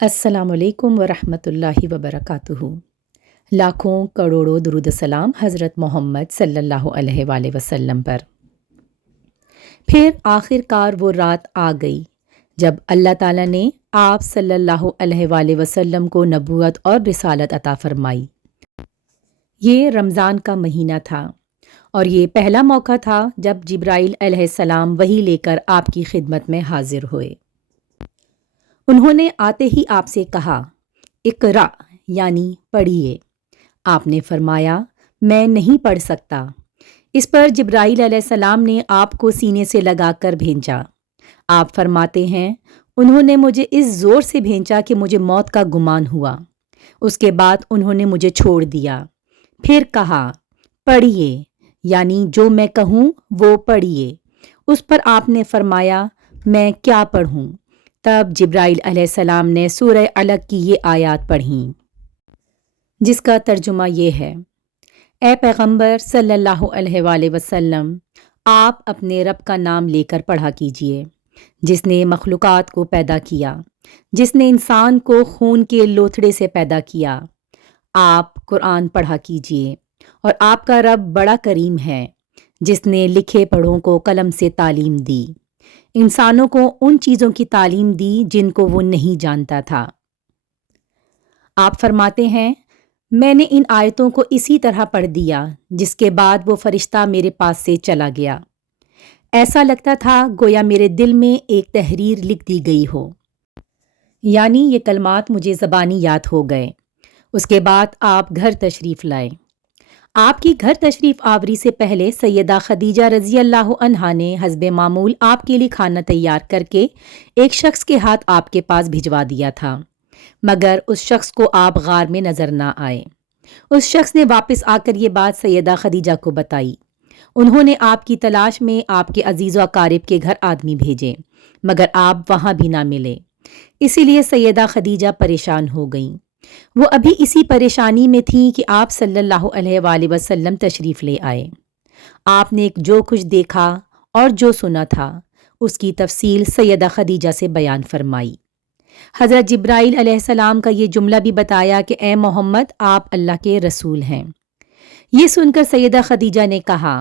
السلام علیکم ورحمۃ اللہ وبرکاتہ۔ لاکھوں کروڑوں درود سلام حضرت محمد صلی اللہ علیہ وآلہ وسلم پر۔ پھر آخر کار وہ رات آ گئی جب اللہ تعالیٰ نے آپ صلی اللہ علیہ وآلہ وسلم کو نبوت اور رسالت عطا فرمائی۔ یہ رمضان کا مہینہ تھا اور یہ پہلا موقع تھا جب جبرائیل علیہ السلام وحی لے کر آپ کی خدمت میں حاضر ہوئے۔ انہوں نے آتے ہی آپ سے کہا، اقرا یعنی پڑھیے۔ آپ نے فرمایا، میں نہیں پڑھ سکتا۔ اس پر جبرائیل علیہ السلام نے آپ کو سینے سے لگا کر بھیجا۔ آپ فرماتے ہیں، انہوں نے مجھے اس زور سے بھیجا کہ مجھے موت کا گمان ہوا۔ اس کے بعد انہوں نے مجھے چھوڑ دیا۔ پھر کہا، پڑھیے یعنی جو میں کہوں وہ پڑھیے۔ اس پر آپ نے فرمایا، میں کیا پڑھوں؟ تب جبرائیل علیہ السلام نے سورہ علق کی یہ آیات پڑھیں، جس کا ترجمہ یہ ہے، اے پیغمبر صلی اللہ علیہ وآلہ وسلم، آپ اپنے رب کا نام لے کر پڑھا کیجئے، جس نے مخلوقات کو پیدا کیا، جس نے انسان کو خون کے لوتھڑے سے پیدا کیا۔ آپ قرآن پڑھا کیجئے، اور آپ کا رب بڑا کریم ہے، جس نے لکھے پڑھوں کو قلم سے تعلیم دی، انسانوں کو ان چیزوں کی تعلیم دی جن کو وہ نہیں جانتا تھا۔ آپ فرماتے ہیں، میں نے ان آیتوں کو اسی طرح پڑھ دیا، جس کے بعد وہ فرشتہ میرے پاس سے چلا گیا۔ ایسا لگتا تھا گویا میرے دل میں ایک تحریر لکھ دی گئی ہو، یعنی یہ کلمات مجھے زبانی یاد ہو گئے۔ اس کے بعد آپ گھر تشریف لائے۔ آپ کی گھر تشریف آوری سے پہلے سیدہ خدیجہ رضی اللہ عنہا نے حسب معمول آپ کے لیے کھانا تیار کر کے ایک شخص کے ہاتھ آپ کے پاس بھجوا دیا تھا، مگر اس شخص کو آپ غار میں نظر نہ آئے۔ اس شخص نے واپس آ کر یہ بات سیدہ خدیجہ کو بتائی۔ انہوں نے آپ کی تلاش میں آپ کے عزیز و اقارب کے گھر آدمی بھیجے، مگر آپ وہاں بھی نہ ملے۔ اسی لیے سیدہ خدیجہ پریشان ہو گئیں۔ وہ ابھی اسی پریشانی میں تھیں کہ آپ صلی اللہ علیہ وآلہ وسلم تشریف لے آئے۔ آپ نے جو کچھ دیکھا اور جو سنا تھا، اس کی تفصیل سیدہ خدیجہ سے بیان فرمائی۔ حضرت جبرائیل علیہ السلام کا یہ جملہ بھی بتایا کہ اے محمد، آپ اللہ کے رسول ہیں۔ یہ سن کر سیدہ خدیجہ نے کہا،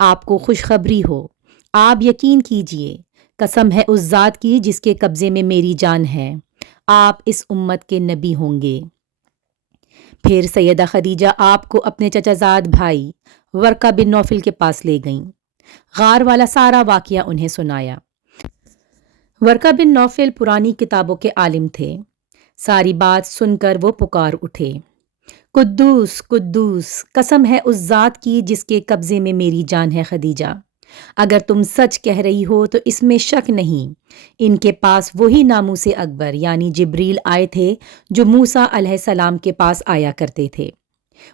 آپ کو خوشخبری ہو، آپ یقین کیجئے، قسم ہے اس ذات کی جس کے قبضے میں میری جان ہے، آپ اس امت کے نبی ہوں گے۔ پھر سیدہ خدیجہ آپ کو اپنے چچا زاد بھائی ورقہ بن نوفل کے پاس لے گئیں۔ غار والا سارا واقعہ انہیں سنایا۔ ورقہ بن نوفل پرانی کتابوں کے عالم تھے۔ ساری بات سن کر وہ پکار اٹھے، قدوس قدوس، قسم ہے اس ذات کی جس کے قبضے میں میری جان ہے خدیجہ، اگر تم سچ کہہ رہی ہو تو اس میں شک نہیں، ان کے پاس وہی ناموس اکبر یعنی جبریل آئے تھے جو موسیٰ علیہ السلام کے پاس آیا کرتے تھے۔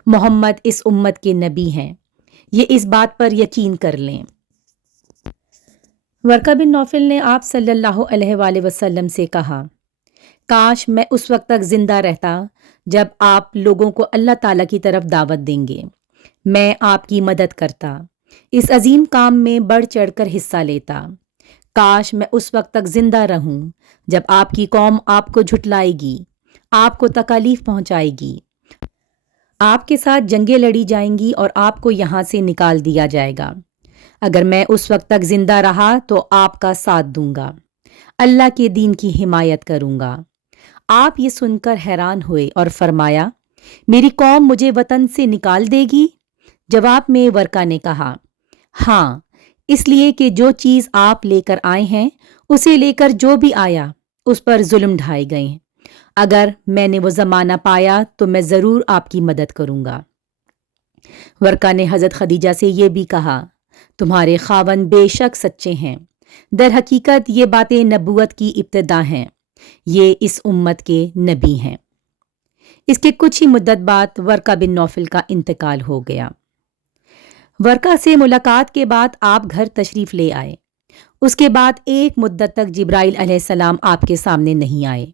محمد اس امت کے نبی ہیں، یہ اس بات پر یقین کر لیں۔ ورقہ بن نوفل نے آپ صلی اللہ علیہ وآلہ وسلم سے کہا، کاش میں اس وقت تک زندہ رہتا جب آپ لوگوں کو اللہ تعالیٰ کی طرف دعوت دیں گے، میں آپ کی مدد کرتا، اس عظیم کام میں بڑھ چڑھ کر حصہ لیتا۔ کاش میں اس وقت تک زندہ رہوں جب آپ کی قوم آپ کو جھٹلائے گی، آپ کو تکالیف پہنچائے گی، آپ کے ساتھ جنگیں لڑی جائیں گی اور آپ کو یہاں سے نکال دیا جائے گا۔ اگر میں اس وقت تک زندہ رہا تو آپ کا ساتھ دوں گا، اللہ کے دین کی حمایت کروں گا۔ آپ یہ سن کر حیران ہوئے اور فرمایا، میری قوم مجھے وطن سے نکال دے گی؟ جواب میں ورقہ نے کہا، ہاں، اس لیے کہ جو چیز آپ لے کر آئے ہیں، اسے لے کر جو بھی آیا اس پر ظلم ڈھائے گئے ہیں۔ اگر میں نے وہ زمانہ پایا تو میں ضرور آپ کی مدد کروں گا۔ ورقہ نے حضرت خدیجہ سے یہ بھی کہا، تمہارے خاوند بے شک سچے ہیں، در حقیقت یہ باتیں نبوت کی ابتدا ہیں، یہ اس امت کے نبی ہیں۔ اس کے کچھ ہی مدت بعد ورقہ بن نوفل کا انتقال ہو گیا۔ ورقہ سے ملاقات کے بعد آپ گھر تشریف لے آئے۔ اس کے بعد ایک مدت تک جبرائیل علیہ السلام آپ کے سامنے نہیں آئے۔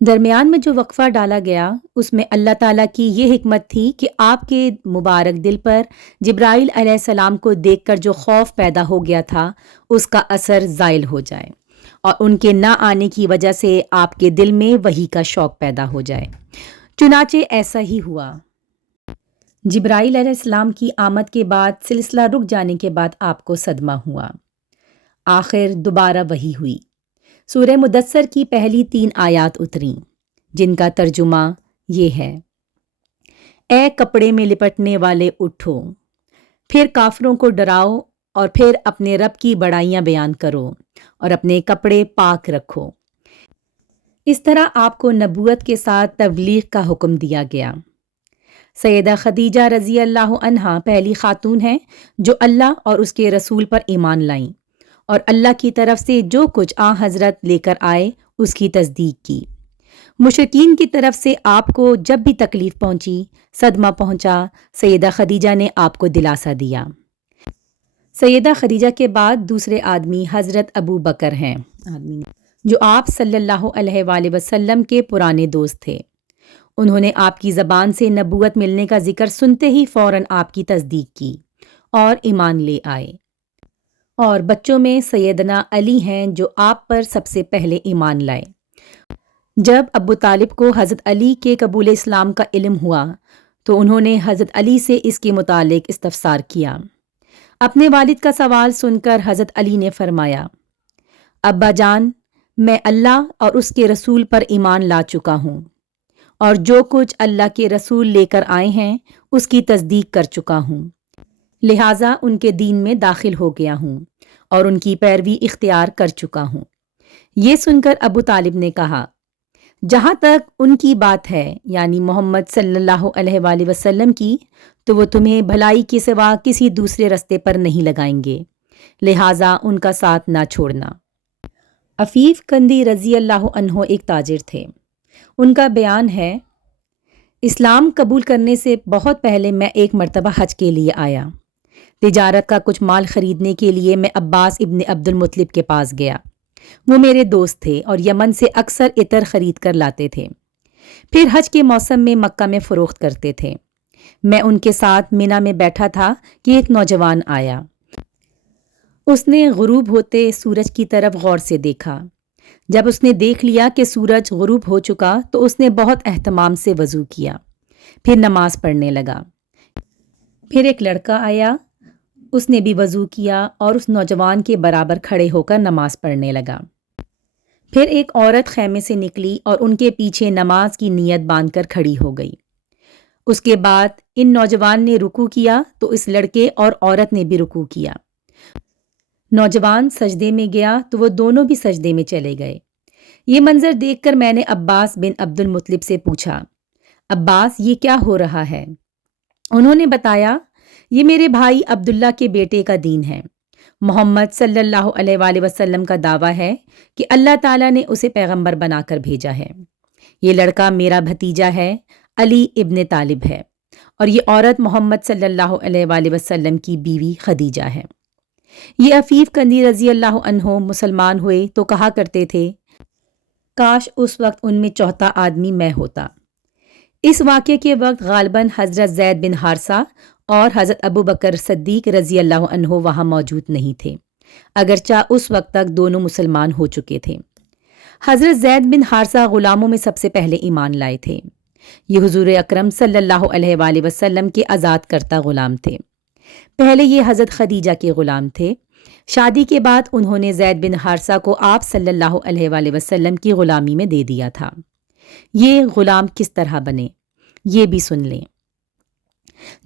درمیان میں جو وقفہ ڈالا گیا اس میں اللہ تعالیٰ کی یہ حکمت تھی کہ آپ کے مبارک دل پر جبرائیل علیہ السلام کو دیکھ کر جو خوف پیدا ہو گیا تھا اس کا اثر زائل ہو جائے اور ان کے نہ آنے کی وجہ سے آپ کے دل میں وحی کا شوق پیدا ہو جائے۔ چنانچہ ایسا ہی ہوا۔ جبرائیل علیہ السلام کی آمد کے بعد سلسلہ رک جانے کے بعد آپ کو صدمہ ہوا۔ آخر دوبارہ وحی ہوئی۔ سورہ مدثر کی پہلی 3 آیات اتریں، جن کا ترجمہ یہ ہے: اے کپڑے میں لپٹنے والے اٹھو، پھر کافروں کو ڈراؤ اور پھر اپنے رب کی بڑائیاں بیان کرو اور اپنے کپڑے پاک رکھو۔ اس طرح آپ کو نبوت کے ساتھ تبلیغ کا حکم دیا گیا۔ سیدہ خدیجہ رضی اللہ عنہا پہلی خاتون ہیں جو اللہ اور اس کے رسول پر ایمان لائیں اور اللہ کی طرف سے جو کچھ حضرت لے کر آئے اس کی تصدیق کی۔ مشرکین کی طرف سے آپ کو جب بھی تکلیف پہنچی، صدمہ پہنچا، سیدہ خدیجہ نے آپ کو دلاسا دیا۔ سیدہ خدیجہ کے بعد دوسرے آدمی حضرت ابو بکر ہیں، جو آپ صلی اللہ علیہ وآلہ وسلم کے پرانے دوست تھے۔ انہوں نے آپ کی زبان سے نبوت ملنے کا ذکر سنتے ہی فوراً آپ کی تصدیق کی اور ایمان لے آئے۔ اور بچوں میں سیدنا علی ہیں جو آپ پر سب سے پہلے ایمان لائے۔ جب ابو طالب کو حضرت علی کے قبول اسلام کا علم ہوا تو انہوں نے حضرت علی سے اس کے متعلق استفسار کیا۔ اپنے والد کا سوال سن کر حضرت علی نے فرمایا: ابا جان، میں اللہ اور اس کے رسول پر ایمان لا چکا ہوں اور جو کچھ اللہ کے رسول لے کر آئے ہیں اس کی تصدیق کر چکا ہوں، لہٰذا ان کے دین میں داخل ہو گیا ہوں اور ان کی پیروی اختیار کر چکا ہوں۔ یہ سن کر ابو طالب نے کہا: جہاں تک ان کی بات ہے، یعنی محمد صلی اللہ علیہ وآلہ وسلم کی، تو وہ تمہیں بھلائی کے سوا کسی دوسرے رستے پر نہیں لگائیں گے، لہٰذا ان کا ساتھ نہ چھوڑنا۔ عفیف کندی رضی اللہ عنہ ایک تاجر تھے۔ ان کا بیان ہے: اسلام قبول کرنے سے بہت پہلے میں ایک مرتبہ حج کے لیے آیا۔ تجارت کا کچھ مال خریدنے کے لیے میں عباس ابن عبد المطلب کے پاس گیا۔ وہ میرے دوست تھے اور یمن سے اکثر عطر خرید کر لاتے تھے، پھر حج کے موسم میں مکہ میں فروخت کرتے تھے۔ میں ان کے ساتھ مینا میں بیٹھا تھا کہ ایک نوجوان آیا۔ اس نے غروب ہوتے سورج کی طرف غور سے دیکھا۔ جب اس نے دیکھ لیا کہ سورج غروب ہو چکا تو اس نے بہت اہتمام سے وضو کیا، پھر نماز پڑھنے لگا۔ پھر ایک لڑکا آیا، اس نے بھی وضو کیا اور اس نوجوان کے برابر کھڑے ہو کر نماز پڑھنے لگا۔ پھر ایک عورت خیمے سے نکلی اور ان کے پیچھے نماز کی نیت باندھ کر کھڑی ہو گئی۔ اس کے بعد ان نوجوان نے رکوع کیا تو اس لڑکے اور عورت نے بھی رکوع کیا۔ نوجوان سجدے میں گیا تو وہ دونوں بھی سجدے میں چلے گئے۔ یہ منظر دیکھ کر میں نے عباس بن عبد المطلب سے پوچھا: عباس، یہ کیا ہو رہا ہے؟ انہوں نے بتایا: یہ میرے بھائی عبداللہ کے بیٹے کا دین ہے۔ محمد صلی اللہ علیہ وآلہ وسلم کا دعویٰ ہے کہ اللہ تعالیٰ نے اسے پیغمبر بنا کر بھیجا ہے۔ یہ لڑکا میرا بھتیجا ہے، علی ابن طالب ہے، اور یہ عورت محمد صلی اللہ علیہ وآلہ وسلم کی بیوی خدیجہ ہے۔ یہ عفیف کندی رضی اللہ عنہ مسلمان ہوئے تو کہا کرتے تھے: کاش اس وقت ان میں چوتھا آدمی میں ہوتا۔ اس واقعے کے وقت غالباً حضرت زید بن حارثہ اور حضرت ابو بکر صدیق رضی اللہ عنہ وہاں موجود نہیں تھے، اگرچہ اس وقت تک دونوں مسلمان ہو چکے تھے۔ حضرت زید بن حارثہ غلاموں میں سب سے پہلے ایمان لائے تھے۔ یہ حضور اکرم صلی اللہ علیہ وآلہ وسلم کے آزاد کرتا غلام تھے۔ پہلے یہ حضرت خدیجہ کے غلام تھے۔ شادی کے بعد انہوں نے زید بن حارثہ کو آپ صلی اللہ علیہ وآلہ وسلم کی غلامی میں دے دیا تھا۔ یہ غلام کس طرح بنے، یہ بھی سن لیں۔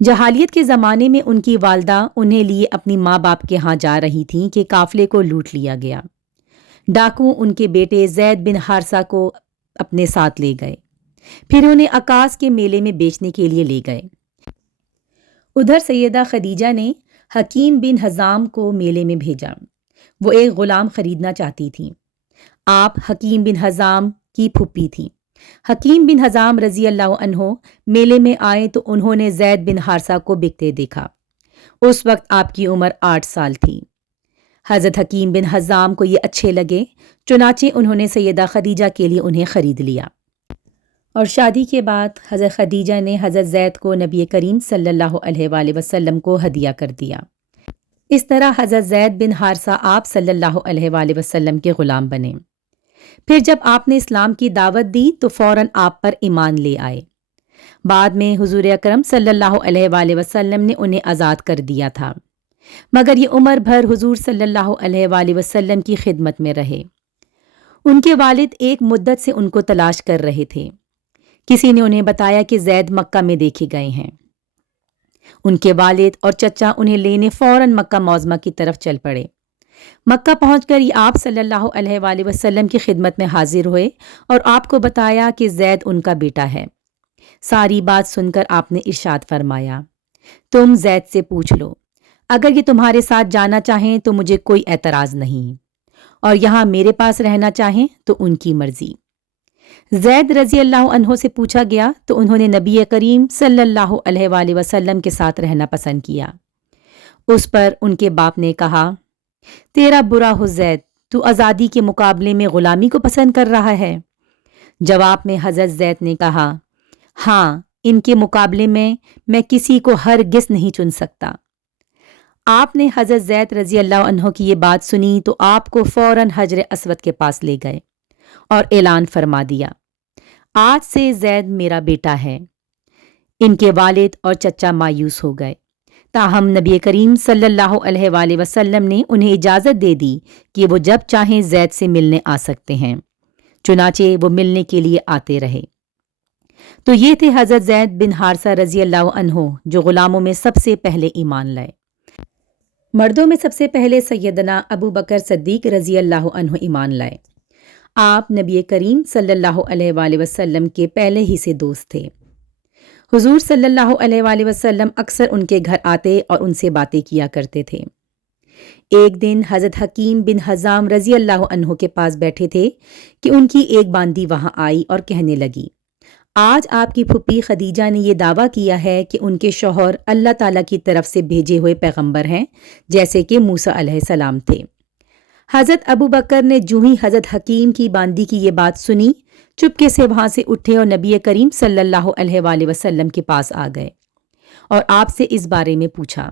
جہالیت کے زمانے میں ان کی والدہ انہیں لیے اپنی ماں باپ کے ہاں جا رہی تھیں کہ قافلے کو لوٹ لیا گیا۔ ڈاکو ان کے بیٹے زید بن حارثہ کو اپنے ساتھ لے گئے، پھر انہیں عکاص کے میلے میں بیچنے کے لیے لے گئے۔ ادھر سیدہ خدیجہ نے حکیم بن حزام کو میلے میں بھیجا۔ وہ ایک غلام خریدنا چاہتی تھیں۔ آپ حکیم بن حزام کی پھوپھی تھیں۔ حکیم بن حزام رضی اللہ عنہ میلے میں آئے تو انہوں نے زید بن حارثہ کو بکتے دیکھا۔ اس وقت آپ کی عمر 8 سال تھی۔ حضرت حکیم بن حزام کو یہ اچھے لگے، چنانچہ انہوں نے سیدہ خدیجہ کے لیے انہیں خرید لیا، اور شادی کے بعد حضرت خدیجہ نے حضرت زید کو نبی کریم صلی اللہ علیہ وآلہ وسلم کو ہدیہ کر دیا۔ اس طرح حضرت زید بن حارثہ آپ صلی اللہ علیہ وآلہ وسلم کے غلام بنے۔ پھر جب آپ نے اسلام کی دعوت دی تو فوراً آپ پر ایمان لے آئے۔ بعد میں حضور اکرم صلی اللہ علیہ وآلہ وسلم نے انہیں آزاد کر دیا تھا، مگر یہ عمر بھر حضور صلی اللہ علیہ وآلہ وسلم کی خدمت میں رہے۔ ان کے والد ایک مدت سے ان کو تلاش کر رہے تھے۔ کسی نے انہیں بتایا کہ زید مکہ میں دیکھے گئے ہیں۔ ان کے والد اور چچا انہیں لینے فوراً مکہ معظمہ کی طرف چل پڑے۔ مکہ پہنچ کر یہ آپ صلی اللہ علیہ وآلہ وسلم کی خدمت میں حاضر ہوئے اور آپ کو بتایا کہ زید ان کا بیٹا ہے۔ ساری بات سن کر آپ نے ارشاد فرمایا، تم زید سے پوچھ لو، اگر یہ تمہارے ساتھ جانا چاہیں تو مجھے کوئی اعتراض نہیں، اور یہاں میرے پاس رہنا چاہیں تو ان کی مرضی۔ زید رضی اللہ عنہ سے پوچھا گیا تو انہوں نے نبی کریم صلی اللہ علیہ وآلہ وسلم کے ساتھ رہنا پسند کیا۔ اس پر ان کے باپ نے کہا، تیرا برا ہو زید، تو آزادی کے مقابلے میں غلامی کو پسند کر رہا ہے۔ جواب میں حضرت زید نے کہا، ہاں، ان کے مقابلے میں کسی کو ہرگز نہیں چن سکتا۔ آپ نے حضرت زید رضی اللہ عنہ کی یہ بات سنی تو آپ کو فوراً حجر اسود کے پاس لے گئے اور اعلان فرما دیا، آج سے زید میرا بیٹا ہے۔ ان کے والد اور چچا مایوس ہو گئے، تاہم نبی کریم صلی اللہ علیہ وآلہ وسلم نے انہیں اجازت دے دی کہ وہ جب چاہیں زید سے ملنے آ سکتے ہیں۔ چنانچہ وہ ملنے کے لیے آتے رہے۔ تو یہ تھے حضرت زید بن حارثہ رضی اللہ عنہ جو غلاموں میں سب سے پہلے ایمان لائے۔ مردوں میں سب سے پہلے سیدنا ابو بکر صدیق رضی اللہ عنہ ایمان لائے۔ آپ نبی کریم صلی اللہ علیہ وآلہ وسلم کے پہلے ہی سے دوست تھے۔ حضور صلی اللہ علیہ وآلہ وسلم اکثر ان کے گھر آتے اور ان سے باتیں کیا کرتے تھے۔ ایک دن حضرت حکیم بن حزام رضی اللہ عنہ کے پاس بیٹھے تھے کہ ان کی ایک باندی وہاں آئی اور کہنے لگی، آج آپ کی پھوپھی خدیجہ نے یہ دعویٰ کیا ہے کہ ان کے شوہر اللہ تعالیٰ کی طرف سے بھیجے ہوئے پیغمبر ہیں، جیسے کہ موسیٰ علیہ السلام تھے۔ حضرت ابو بکر نے جو ہی حضرت حکیم کی باندی کی یہ بات سنی، چپکے سے وہاں سے اٹھے اور نبی کریم صلی اللہ علیہ وآلہ وسلم کے پاس آ گئے اور آپ سے اس بارے میں پوچھا۔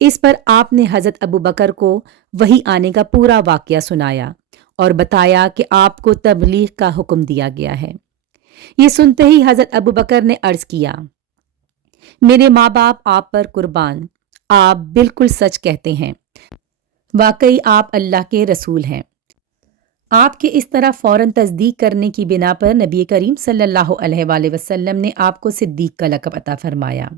اس پر آپ نے حضرت ابو بکر کو وحی آنے کا پورا واقعہ سنایا اور بتایا کہ آپ کو تبلیغ کا حکم دیا گیا ہے۔ یہ سنتے ہی حضرت ابو بکر نے عرض کیا، میرے ماں باپ آپ پر قربان، آپ بالکل سچ کہتے ہیں، واقعی آپ اللہ کے رسول ہیں۔ آپ کے اس طرح فوراً تصدیق کرنے کی بنا پر نبی کریم صلی اللہ علیہ وآلہ وسلم نے آپ کو صدیق کا لقب عطا فرمایا۔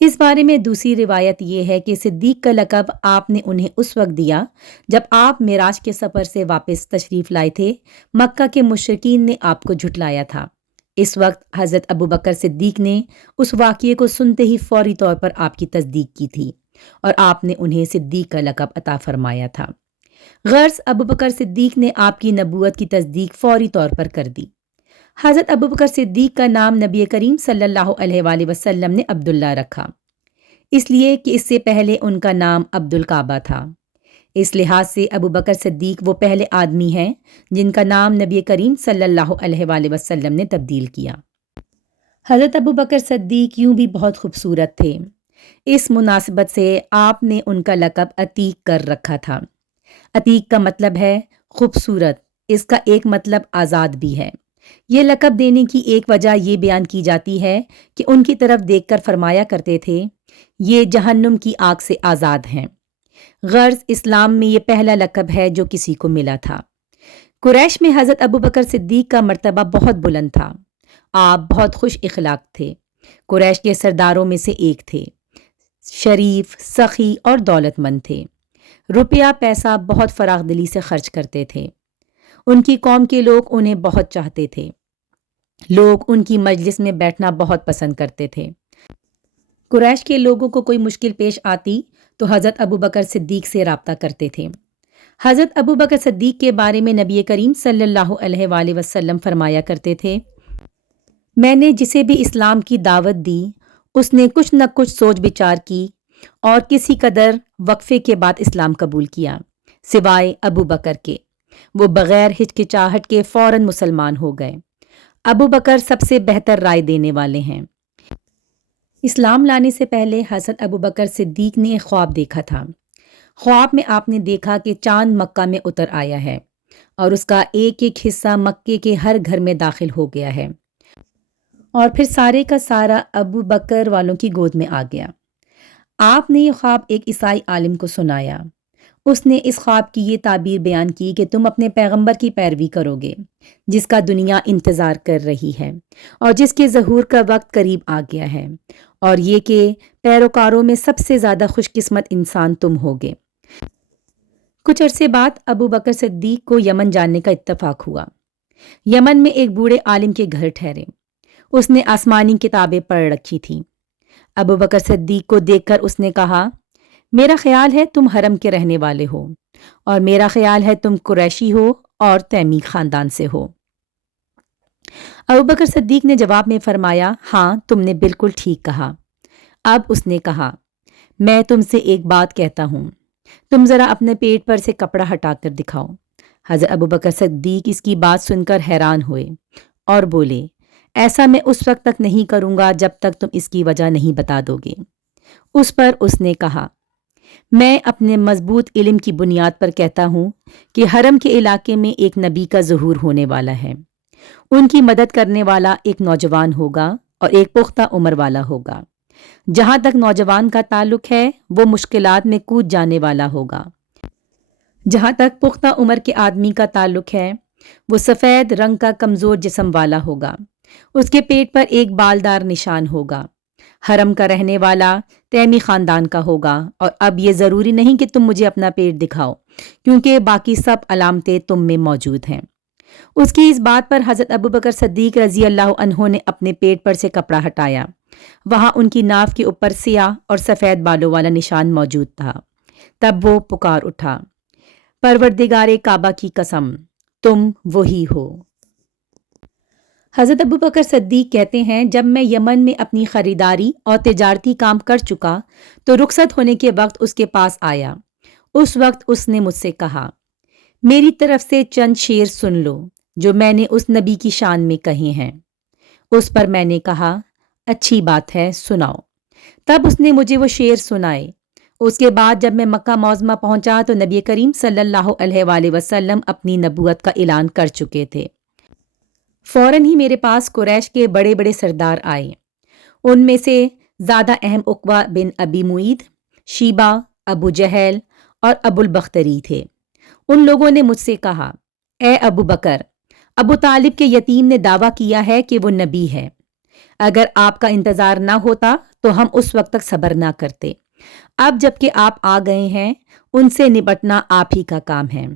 اس بارے میں دوسری روایت یہ ہے کہ صدیق کا لقب آپ نے انہیں اس وقت دیا جب آپ معراج کے سفر سے واپس تشریف لائے تھے۔ مکہ کے مشرکین نے آپ کو جھٹلایا تھا۔ اس وقت حضرت ابو بکر صدیق نے اس واقعے کو سنتے ہی فوری طور پر آپ کی تصدیق کی تھی اور آپ نے انہیں صدیق کا لقب عطا فرمایا تھا۔ غرض ابو بکر صدیق نے آپ کی نبوت کی تصدیق فوری طور پر کر دی۔ حضرت ابو بکر صدیق کا نام نبی کریم صلی اللہ علیہ وآلہ وسلم نے عبداللہ رکھا، اس لیے کہ اس سے پہلے ان کا نام عبد الکعبہ تھا۔ اس لحاظ سے ابو بکر صدیق وہ پہلے آدمی ہیں جن کا نام نبی کریم صلی اللہ علیہ وآلہ وسلم نے تبدیل کیا۔ حضرت ابو بکر صدیق یوں بھی بہت خوبصورت تھے، اس مناسبت سے آپ نے ان کا لقب عتیق کر رکھا تھا۔ عتیق کا مطلب ہے خوبصورت، اس کا ایک مطلب آزاد بھی ہے۔ یہ لقب دینے کی ایک وجہ یہ بیان کی جاتی ہے کہ ان کی طرف دیکھ کر فرمایا کرتے تھے، یہ جہنم کی آگ سے آزاد ہیں۔ غرض اسلام میں یہ پہلا لقب ہے جو کسی کو ملا تھا۔ قریش میں حضرت ابو بکر صدیق کا مرتبہ بہت بلند تھا۔ آپ بہت خوش اخلاق تھے، قریش کے سرداروں میں سے ایک تھے، شریف، سخی اور دولت مند تھے۔ روپیہ پیسہ بہت فراخ دلی سے خرچ کرتے تھے۔ ان کی قوم کے لوگ انہیں بہت چاہتے تھے۔ لوگ ان کی مجلس میں بیٹھنا بہت پسند کرتے تھے۔ قریش کے لوگوں کو کوئی مشکل پیش آتی تو حضرت ابو بکر صدیق سے رابطہ کرتے تھے۔ حضرت ابو بکر صدیق کے بارے میں نبی کریم صلی اللہ علیہ وآلہ وسلم فرمایا کرتے تھے، میں نے جسے بھی اسلام کی دعوت دی اس نے کچھ نہ کچھ سوچ بچار کی اور کسی قدر وقفے کے بعد اسلام قبول کیا، سوائے ابو بکر کے، وہ بغیر ہچکچاہٹ کے فوراً مسلمان ہو گئے۔ ابو بکر سب سے بہتر رائے دینے والے ہیں۔ اسلام لانے سے پہلے حضرت ابو بکر صدیق نے ایک خواب دیکھا تھا۔ خواب میں آپ نے دیکھا کہ چاند مکہ میں اتر آیا ہے اور اس کا ایک ایک حصہ مکے کے ہر گھر میں داخل ہو گیا ہے، اور پھر سارے کا سارا ابو بکر والوں کی گود میں آ گیا۔ آپ نے یہ خواب ایک عیسائی عالم کو سنایا۔ اس نے اس خواب کی یہ تعبیر بیان کی کہ تم اپنے پیغمبر کی پیروی کرو گے، جس کا دنیا انتظار کر رہی ہے اور جس کے ظہور کا وقت قریب آ گیا ہے، اور یہ کہ پیروکاروں میں سب سے زیادہ خوش قسمت انسان تم ہوگے۔ کچھ عرصے بعد ابو بکر صدیق کو یمن جانے کا اتفاق ہوا۔ یمن میں ایک بوڑھے عالم کے گھر ٹھہرے۔ اس نے آسمانی کتابیں پڑھ رکھی تھیں۔ ابو بکر صدیق کو دیکھ کر اس نے کہا، میرا خیال ہے تم حرم کے رہنے والے ہو، اور میرا خیال ہے تم قریشی ہو اور تیمی خاندان سے ہو۔ ابو بکر صدیق نے جواب میں فرمایا، ہاں تم نے بالکل ٹھیک کہا۔ اب اس نے کہا، میں تم سے ایک بات کہتا ہوں، تم ذرا اپنے پیٹ پر سے کپڑا ہٹا کر دکھاؤ۔ حضرت ابو بکر صدیق اس کی بات سن کر حیران ہوئے اور بولے، ایسا میں اس وقت تک نہیں کروں گا جب تک تم اس کی وجہ نہیں بتا دو گے۔ اس پر اس نے کہا، میں اپنے مضبوط علم کی بنیاد پر کہتا ہوں کہ حرم کے علاقے میں ایک نبی کا ظہور ہونے والا ہے۔ ان کی مدد کرنے والا ایک نوجوان ہوگا اور ایک پختہ عمر والا ہوگا۔ جہاں تک نوجوان کا تعلق ہے وہ مشکلات میں کود جانے والا ہوگا۔ جہاں تک پختہ عمر کے آدمی کا تعلق ہے وہ سفید رنگ کا کمزور جسم والا ہوگا۔ اس کے پیٹ پر ایک بالدار نشان ہوگا۔ حرم کا رہنے والا تیمی خاندان کا ہوگا، اور اب یہ ضروری نہیں کہ تم مجھے اپنا پیٹ دکھاؤ کیونکہ باقی سب علامتیں تم میں موجود ہیں۔ اس کی اس بات پر حضرت ابو بکر صدیق رضی اللہ عنہ نے اپنے پیٹ پر سے کپڑا ہٹایا۔ وہاں ان کی ناف کے اوپر سیاہ اور سفید بالوں والا نشان موجود تھا۔ تب وہ پکار اٹھا، پروردگار کعبہ کی قسم، تم وہی ہو۔ حضرت ابو بکر صدیق کہتے ہیں، جب میں یمن میں اپنی خریداری اور تجارتی کام کر چکا تو رخصت ہونے کے وقت اس کے پاس آیا۔ اس وقت اس نے مجھ سے کہا، میری طرف سے چند شعر سن لو جو میں نے اس نبی کی شان میں کہے ہیں۔ اس پر میں نے کہا، اچھی بات ہے، سناؤ۔ تب اس نے مجھے وہ شعر سنائے۔ اس کے بعد جب میں مکہ معظمہ پہنچا تو نبی کریم صلی اللہ علیہ وآلہ وسلم اپنی نبوت کا اعلان کر چکے تھے۔ فوراً ہی میرے پاس قریش کے بڑے بڑے سردار آئے۔ ان میں سے زیادہ اہم عقبہ بن ابی معیط، شیبہ، ابو جہل اور ابو البختری تھے۔ ان لوگوں نے مجھ سے کہا، اے ابو بکر، ابو طالب کے یتیم نے دعویٰ کیا ہے کہ وہ نبی ہے۔ اگر آپ کا انتظار نہ ہوتا تو ہم اس وقت تک صبر نہ کرتے۔ اب جب کہ آپ آ گئے ہیں، ان سے نپٹنا آپ ہی کا کام ہے۔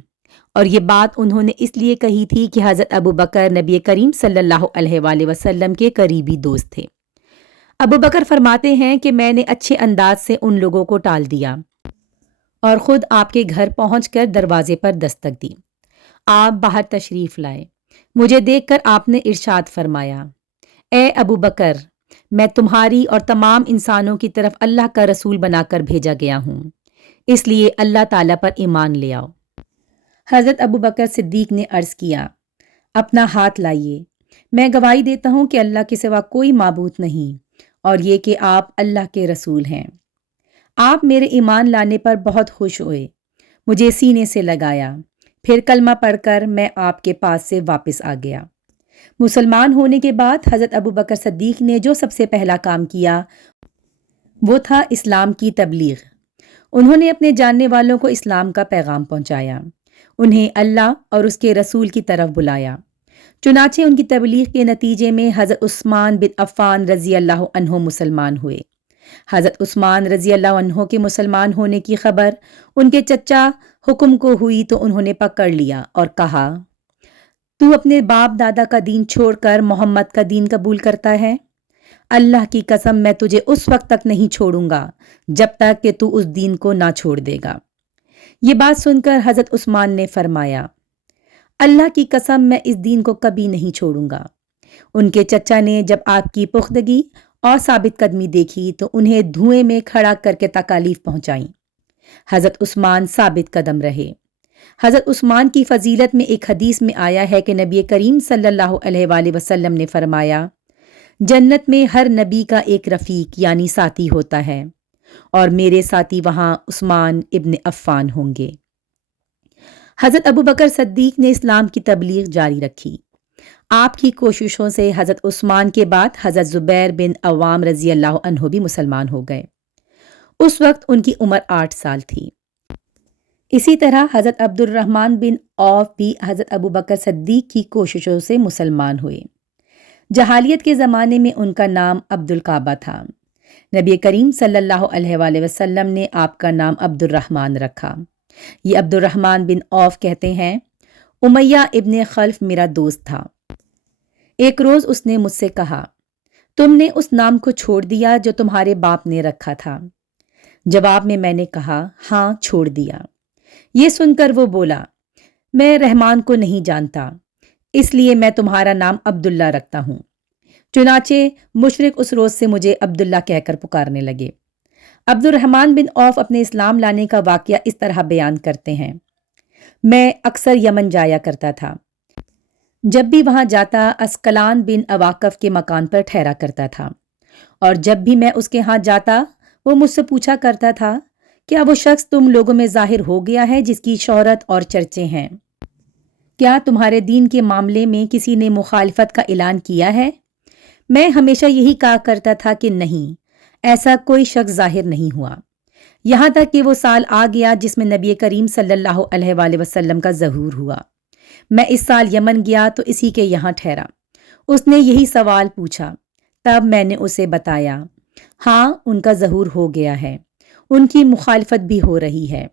اور یہ بات انہوں نے اس لیے کہی تھی کہ حضرت ابو بکر نبی کریم صلی اللہ علیہ وآلہ وسلم کے قریبی دوست تھے۔ ابو بکر فرماتے ہیں کہ میں نے اچھے انداز سے ان لوگوں کو ٹال دیا اور خود آپ کے گھر پہنچ کر دروازے پر دستک دی۔ آپ باہر تشریف لائے۔ مجھے دیکھ کر آپ نے ارشاد فرمایا، اے ابو بکر، میں تمہاری اور تمام انسانوں کی طرف اللہ کا رسول بنا کر بھیجا گیا ہوں، اس لیے اللہ تعالیٰ پر ایمان لے آؤ۔ حضرت ابو بکر صدیق نے عرض کیا، اپنا ہاتھ لائیے، میں گواہی دیتا ہوں کہ اللہ کے سوا کوئی معبود نہیں، اور یہ کہ آپ اللہ کے رسول ہیں۔ آپ میرے ایمان لانے پر بہت خوش ہوئے، مجھے سینے سے لگایا، پھر کلمہ پڑھ کر میں آپ کے پاس سے واپس آ گیا۔ مسلمان ہونے کے بعد حضرت ابو بکر صدیق نے جو سب سے پہلا کام کیا وہ تھا اسلام کی تبلیغ۔ انہوں نے اپنے جاننے والوں کو اسلام کا پیغام پہنچایا، انہیں اللہ اور اس کے رسول کی طرف بلایا۔ چنانچہ ان کی تبلیغ کے نتیجے میں حضرت عثمان بن عفان رضی اللہ عنہ مسلمان ہوئے۔ حضرت عثمان رضی اللہ عنہ کے مسلمان ہونے کی خبر ان کے چچا حکم کو ہوئی تو انہوں نے پکڑ لیا اور کہا، تو اپنے باپ دادا کا دین چھوڑ کر محمد کا دین قبول کرتا ہے؟ اللہ کی قسم میں تجھے اس وقت تک نہیں چھوڑوں گا جب تک کہ تو اس دین کو نہ چھوڑ دے گا۔ یہ بات سن کر حضرت عثمان نے فرمایا، اللہ کی قسم میں اس دین کو کبھی نہیں چھوڑوں گا۔ ان کے چچا نے جب آپ کی پختگی اور ثابت قدمی دیکھی تو انہیں دھوئیں میں کھڑا کر کے تکالیف پہنچائیں۔ حضرت عثمان ثابت قدم رہے۔ حضرت عثمان کی فضیلت میں ایک حدیث میں آیا ہے کہ نبی کریم صلی اللہ علیہ وآلہ وسلم نے فرمایا، جنت میں ہر نبی کا ایک رفیق یعنی ساتھی ہوتا ہے، اور میرے ساتھی وہاں عثمان ابن عفان ہوں گے۔ حضرت ابو بکر صدیق نے اسلام کی تبلیغ جاری رکھی۔ آپ کی کوششوں سے حضرت عثمان کے بعد حضرت زبیر بن عوام رضی اللہ عنہ بھی مسلمان ہو گئے۔ اس وقت ان کی عمر 8 سال تھی۔ اسی طرح حضرت عبد الرحمن بن عوف بھی حضرت ابو بکر صدیق کی کوششوں سے مسلمان ہوئے۔ جہالیت کے زمانے میں ان کا نام عبد الکعبہ تھا۔ نبی کریم صلی اللہ علیہ وآلہ وسلم نے آپ کا نام عبد الرحمن رکھا۔ یہ عبد الرحمن بن عوف کہتے ہیں، امیہ ابن خلف میرا دوست تھا۔ ایک روز اس نے مجھ سے کہا، تم نے اس نام کو چھوڑ دیا جو تمہارے باپ نے رکھا تھا؟ جواب میں نے کہا، ہاں چھوڑ دیا۔ یہ سن کر وہ بولا، میں رحمان کو نہیں جانتا، اس لیے میں تمہارا نام عبداللہ رکھتا ہوں۔ چنانچہ مشرک اس روز سے مجھے عبداللہ کہہ کر پکارنے لگے۔ عبد الرحمن بن عوف اپنے اسلام لانے کا واقعہ اس طرح بیان کرتے ہیں، میں اکثر یمن جایا کرتا تھا۔ جب بھی وہاں جاتا اسقلان بن اواقف کے مکان پر ٹھہرا کرتا تھا، اور جب بھی میں اس کے ہاں جاتا وہ مجھ سے پوچھا کرتا تھا، کیا وہ شخص تم لوگوں میں ظاہر ہو گیا ہے جس کی شہرت اور چرچے ہیں؟ کیا تمہارے دین کے معاملے میں کسی نے مخالفت کا اعلان کیا ہے؟ میں ہمیشہ یہی کہا کرتا تھا کہ نہیں، ایسا کوئی شخص ظاہر نہیں ہوا، یہاں تک کہ وہ سال آ گیا جس میں نبی کریم صلی اللہ علیہ وآلہ وسلم کا ظہور ہوا۔ میں اس سال یمن گیا تو اسی کے یہاں ٹھہرا۔ اس نے یہی سوال پوچھا، تب میں نے اسے بتایا، ہاں ان کا ظہور ہو گیا ہے، ان کی مخالفت بھی ہو رہی ہے۔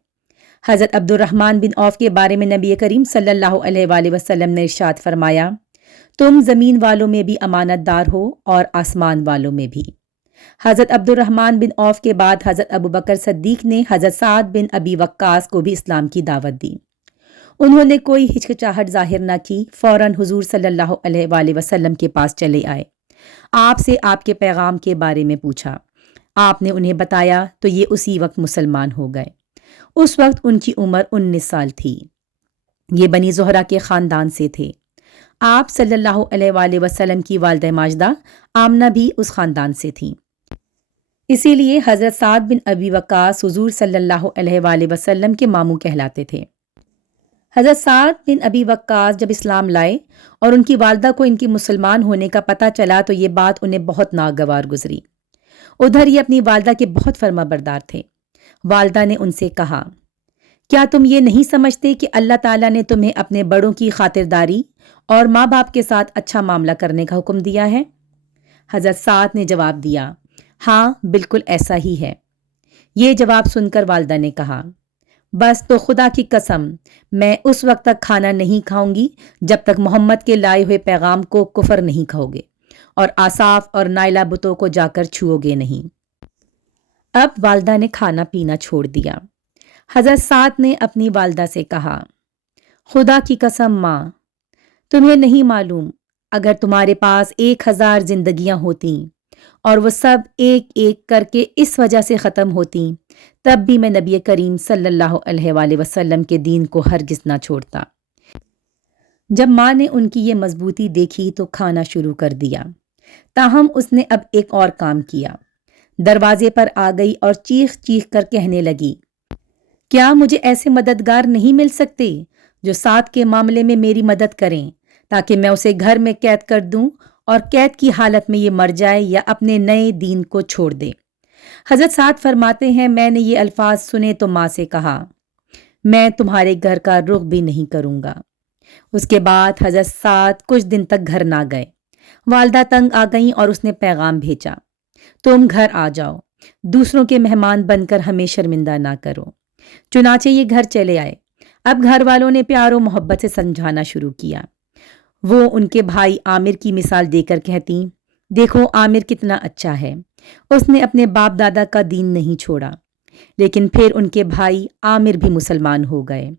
حضرت عبد الرحمن بن عوف کے بارے میں نبی کریم صلی اللہ علیہ وآلہ وسلم نے ارشاد فرمایا، تم زمین والوں میں بھی امانت دار ہو اور آسمان والوں میں بھی۔ حضرت عبد الرحمن بن عوف کے بعد حضرت ابو بکر صدیق نے حضرت سعد بن ابی وقاص کو بھی اسلام کی دعوت دی۔ انہوں نے کوئی ہچکچاہٹ ظاہر نہ کی، فوراً حضور صلی اللہ علیہ وآلہ وسلم کے پاس چلے آئے، آپ سے آپ کے پیغام کے بارے میں پوچھا۔ آپ نے انہیں بتایا تو یہ اسی وقت مسلمان ہو گئے۔ اس وقت ان کی عمر 19 سال تھی۔ یہ بنی زہرہ کے خاندان سے تھے۔ آپ صلی اللہ علیہ وآلہ وسلم کی والدہ ماجدہ آمنہ بھی اس خاندان سے تھیں۔ اسی لیے حضرت سعد بن ابی وقاص حضور صلی اللہ علیہ وآلہ وسلم کے ماموں کہلاتے تھے۔ حضرت سعد بن ابی وقاص جب اسلام لائے اور ان کی والدہ کو ان کے مسلمان ہونے کا پتہ چلا تو یہ بات انہیں بہت ناگوار گزری۔ ادھر یہ اپنی والدہ کے بہت فرما بردار تھے۔ والدہ نے ان سے کہا، کیا تم یہ نہیں سمجھتے کہ اللہ تعالیٰ نے تمہیں اپنے بڑوں کی خاطرداری اور ماں باپ کے ساتھ اچھا معاملہ کرنے کا حکم دیا ہے؟ حضرت سعد نے جواب دیا، ہاں بالکل ایسا ہی ہے۔ یہ جواب سن کر والدہ نے کہا، بس تو خدا کی قسم میں اس وقت تک کھانا نہیں کھاؤں گی جب تک محمد کے لائے ہوئے پیغام کو کفر نہیں کہو گے اور آصاف اور نائلہ بتوں کو جا کر چھوؤ گے نہیں۔ اب والدہ نے کھانا پینا چھوڑ دیا۔ حضرت سعد نے اپنی والدہ سے کہا، خدا کی قسم ماں، تمہیں نہیں معلوم اگر تمہارے پاس 1000 زندگیاں ہوتیں اور وہ سب ایک ایک کر کے اس وجہ سے ختم ہوتیں، تب بھی میں نبی کریم صلی اللہ علیہ وآلہ وسلم کے دین کو ہرگز نہ چھوڑتا۔ جب ماں نے ان کی یہ مضبوطی دیکھی تو کھانا شروع کر دیا، تاہم اس نے اب ایک اور کام کیا۔ دروازے پر آ گئی اور چیخ چیخ کر کہنے لگی، کیا مجھے ایسے مددگار نہیں مل سکتے جو سعد کے معاملے میں میری مدد کریں تاکہ میں اسے گھر میں قید کر دوں اور قید کی حالت میں یہ مر جائے یا اپنے نئے دین کو چھوڑ دے؟ حضرت سعد فرماتے ہیں، میں نے یہ الفاظ سنے تو ماں سے کہا، میں تمہارے گھر کا رخ بھی نہیں کروں گا۔ اس کے بعد حضرت سعد کچھ دن تک گھر نہ گئے۔ والدہ تنگ آ گئیں اور اس نے پیغام بھیجا، تم گھر آ جاؤ، دوسروں کے مہمان بن کر ہمیں شرمندہ نہ کرو۔ چنانچہ یہ گھر چلے آئے۔ اب گھر والوں نے پیار و محبت سے سمجھانا شروع کیا۔ وہ ان کے بھائی عامر کی مثال دے کر کہتی، دیکھو عامر کتنا اچھا ہے، اس نے اپنے باپ دادا کا دین نہیں چھوڑا۔ لیکن پھر ان کے بھائی عامر بھی مسلمان ہو گئے۔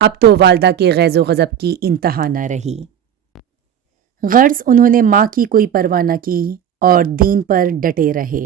اب تو والدہ کے غیظ و غضب کی انتہا نہ رہی۔ غرض انہوں نے ماں کی کوئی پرواہ نہ کی اور دین پر ڈٹے رہے۔